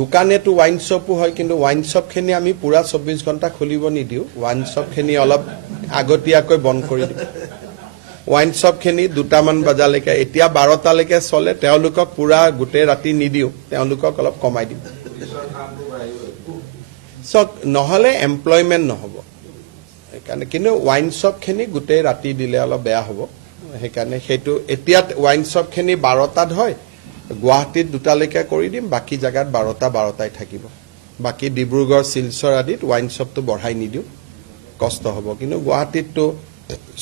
দোকানেটো wine শপও হয় কিন্তু wine শপখিনি আমি পুৰা 24 ঘন্টা খুলিব নিদিও ওয়াইন শপখিনি অলপ আগতীয়াকৈ বন্ধ কৰি দিও ওয়াইন শপখিনি 2টামান বজালৈকে এতিয়া 12টালৈকে চলে তেওঁলোকক পুৰা গোটে ৰাতি নিদিও তেওঁলোকক অলপ কমাই দিও সক নহলে এমপ্লয়মেন্ট নহব সেইকাৰণে কিন্তু ওয়াইন শপখিনি গোটে ৰাতি দিলে অলপ বেয়া হ'ব সেইকাৰণে হেতু এতিয়া ওয়াইন শপখিনি 12টাত হয় গুৱাহাটীত 2টালৈকে কৰি দিম বাকি জায়গাত 12টাই থাকিব বাকি ডিব্ৰুগড় শিলচৰ আদিত ওয়াইন শপটো বঢ়াই নিদিও কষ্ট হ'ব কিন্তু গুৱাহাটীতটো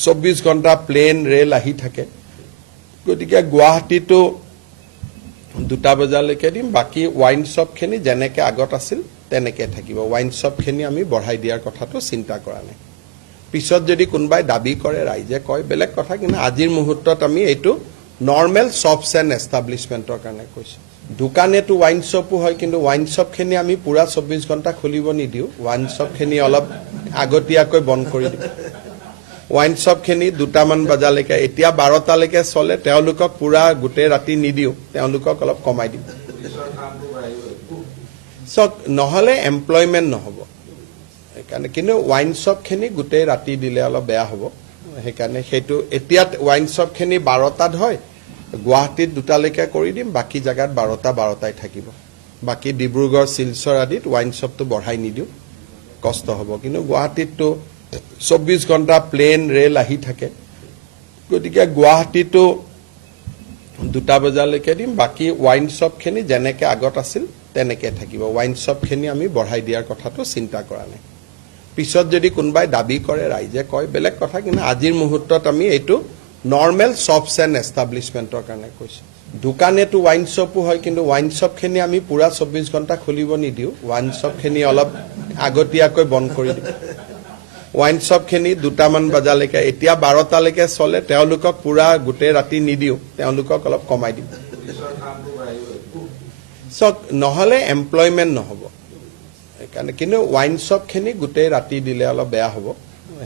24 ঘন্টা প্লেন ৰেল আহি থাকে গতিকে গুৱাহাটীটো 2টা বজালৈকে দিম বাকি ওয়াইন শপখিনি যেনেকে আগত আছিল তেনেকে থাকিব ওয়াইন শপখিনি আমি বঢ়াই দিয়াৰ কথাটো চিন্তা কৰা নাই পিছত যদি কোনবাই দাবী কৰে ৰাইজে কয় বেলেগ কথা কিন্তু আজিৰ মুহূৰ্তত আমি এইটো নৰমাল শপস এন্ড এস্টাব্লিশমেন্টৰ কাৰণে কৈছো দোকানেটো ওয়াইন শপও হয় কিন্তু ওয়াইন শপখিনি আমি পুৰা 24 ঘন্টা খুলিব নিদিও ওয়াইন শপখিনি অলপ আগতীয়াকৈ বন্ধ কৰি দিও ওয়াইন শপখিনি 2টামান বজালৈকে এতিয়া 12টালৈকে চলে তেওঁলোকক পুৰা গোটে ৰাতি নিদিও তেওঁলোকক অলপ কমাই দিও সক নহলে এমপ্লয়মেন্ট নহব সেইকাৰণে কিন্তু ওয়াইন শপখিনি গোটে ৰাতি দিলে অলপ বেয়া হ'ব সেইকাৰণে হেতু এতিয়া ওয়াইন শপখিনি 12টাত হয় গুৱাহাটীত 2টালৈকে কৰি দিম বাকি জায়গাত 12টাই থাকিব বাকি ডিব্ৰুগড় শিলচৰ আদিত ওয়াইন শপটো বঢ়াই নিদিও কষ্ট হ'ব কিন্তু গুৱাহাটীতটো 24 ঘন্টা প্লেন ৰেল আহি থাকে গতিকে গুৱাহাটীটো 2টা বজালৈকে দিম বাকি ওয়াইন শপখিনি যেনেকে আগত আছিল তেনেকে থাকিব ওয়াইন শপখিনি আমি বঢ়াই দিয়াৰ কথাটো চিন্তা কৰা নাই পিছত যদি কোনবাই দাবী কৰে ৰাইজে কয় বেলেগ কথা কিন্তু আজিৰ মুহূৰ্তত আমি এইটো নৰমাল শপস এন্ড এস্টাব্লিশমেন্টৰ কাৰণে কৈছো দোকানেটো ওয়াইন শপও হয় কিন্তু ওয়াইন শপখিনি আমি পুৰা 24 ঘন্টা খুলিব নিদিও ওয়াইন শপখিনি অলপ আগতীয়াকৈ বন্ধ কৰি দিও ওয়াইন শপখিনি 2টামান বজালৈকে এতিয়া 12টালৈকে চলে তেওঁলোকক পুৰা গোটে ৰাতি নিদিও তেওঁলোকক অলপ কমাই দিও সক নহলে এমপ্লয়মেন্ট নহব সেইকাৰণে কিন্তু ওয়াইন শপখিনি গোটে ৰাতি দিলে অলপ বেয়া হ'ব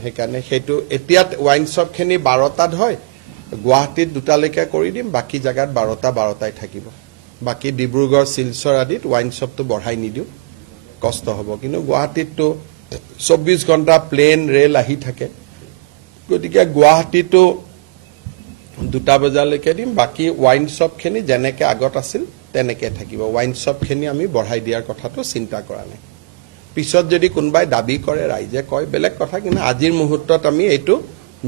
সেইকাৰণে হেতু এতিয়া ওয়াইন শপখিনি 12টাত হয় গুৱাহাটীত 2টালৈকে কৰি দিম বাকি জায়গাত 12টাই থাকিব বাকি ডিব্ৰুগড় শিলচৰ আদিত ওয়াইন শপটো বঢ়াই নিদিও কষ্ট হ'ব কিন্তু গুৱাহাটীতটো 24 ঘন্টা প্লেন ৰেল আহি থাকে গতিকে গুৱাহাটীটো 2টা বজালৈকে দিম বাকি ওয়াইন শপখিনি যেনেকে আগত আছিল তেনেকে থাকিব ওয়াইন শপখিনি আমি বঢ়াই দিয়াৰ কথাটো চিন্তা কৰা নাই পিছত যদি কোনবাই দাবী কৰে ৰাইজে কয় বেলেগ কথা কিন্তু আজিৰ মুহূৰ্তত আমি এইটো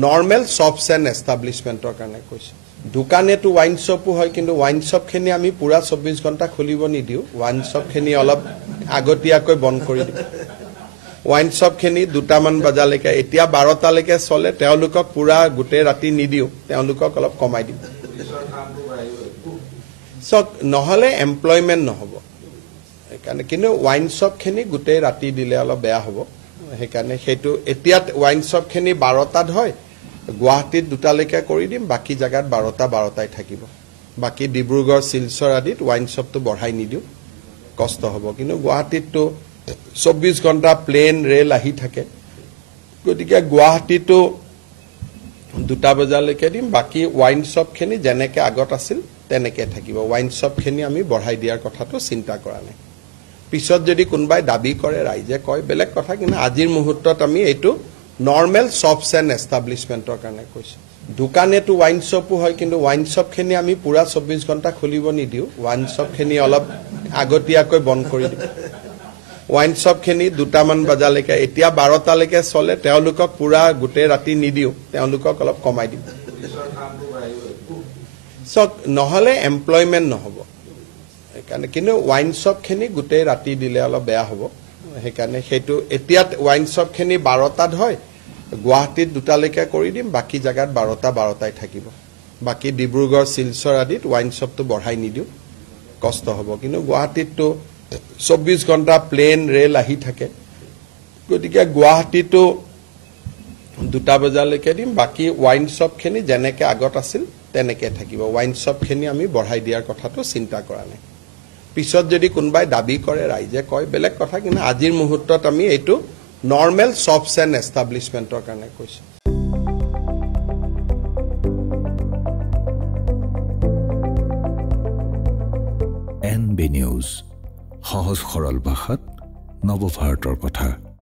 নৰমাল শপস এন্ড এস্টাব্লিশমেন্টৰ কাৰণে কৈছো দোকানেটো ওয়াইন শপও হয় কিন্তু ওয়াইন শপখিনি আমি পুৰা 24 ঘন্টা খুলিব নিদিও ওয়াইন শপখিনি অলপ আগতীয়াকৈ বন্ধ কৰি দিও ওয়াইন শপখিনি 2টামান বজালৈকে এতিয়া 12টালৈকে চলে তেওঁলোকক পুৰা গোটে ৰাতি নিদিও তেওঁলোকক অলপ কমাই দিও সক নহলে এমপ্লয়মেন্ট নহব সেইকাৰণে কিন্তু ওয়াইন শপখিনি গোটে ৰাতি দিলে অলপ বেয়া হ'ব সেইকাৰণে হেতু এতিয়া ওয়াইন শপখিনি 12টাত হয় গুৱাহাটীত 2টালৈকে কৰি দিম বাকি জায়গাত 12টাই থাকিব বাকি ডিব্ৰুগড় শিলচৰ আদিত ওয়াইন শপটো বঢ়াই নিদিও কষ্ট হ'ব কিন্তু গুৱাহাটীতটো 24 ঘন্টা প্লেন ৰেল আহি থাকে গতিকে গুৱাহাটীটো 2টা বজালৈকে দিম বাকি ওয়াইন শপখিনি যেনেকে আগত আছিল তেনেকে থাকিব ওয়াইন শপখিনি আমি বঢ়াই দিয়াৰ কথাটো চিন্তা কৰা নাই পিছত যদি কোনবাই দাবী কৰে ৰাইজে কয় বেলেগ কথা কিন্তু আজিৰ মুহূৰ্তত আমি এইটো নৰমাল শপস এন্ড এস্টাব্লিশমেন্টৰ কাৰণে কৈছো দোকানেটো ওয়াইন শপও হয় কিন্তু ওয়াইন শপখিনি আমি পুৰা 24 ঘন্টা খুলিব নিদিও ওয়াইন শপখিনি অলপ আগতীয়াকৈ বন্ধ কৰি দিও ওয়াইন শপখিনি 2টামান বজালৈকে এতিয়া 12টালৈকে চলে তেওঁলোকক পুৰা গোটে ৰাতি নিদিও তেওঁলোকক অলপ কমাই দিও সক নহলে এমপ্লয়মেন্ট নহব সেইকাৰণে কিন্তু ওয়াইন শপখিনি গোটে ৰাতি দিলে অলপ বেয়া হ'ব সেইকাৰণে হেতু এতিয়া ওয়াইন শপখিনি 12টাত হয় গুৱাহাটীত 2টালৈকে কৰি দিম বাকি জায়গাত 12টাই থাকিব বাকি ডিব্ৰুগড় শিলচৰ আদিত ওয়াইন শপটো বঢ়াই নিদিও কষ্ট হ'ব কিন্তু গুৱাহাটীতটো 24 ঘন্টা প্লেন ৰেল আহি থাকে গতিকে গুৱাহাটীটো 2টা বজালৈকে দিম বাকি ওয়াইন শপখিনি যেনেকে আগত আছিল তেনেকে থাকিব ওয়াইন শপখিনি আমি বঢ়াই দিয়াৰ কথাটো চিন্তা কৰা নাই পিছত যদি কোনবাই দাবী কৰে ৰাইজে কয় বেলেগ কথা কিন্তু আজিৰ মুহূৰ্তত আমি এইটো নৰমাল শপস এন্ড এস্টাব্লিশমেন্টৰ কাৰণে কৈছো NB News, সহজ সৰল ভাষাত নৱভাৰতৰ কথা।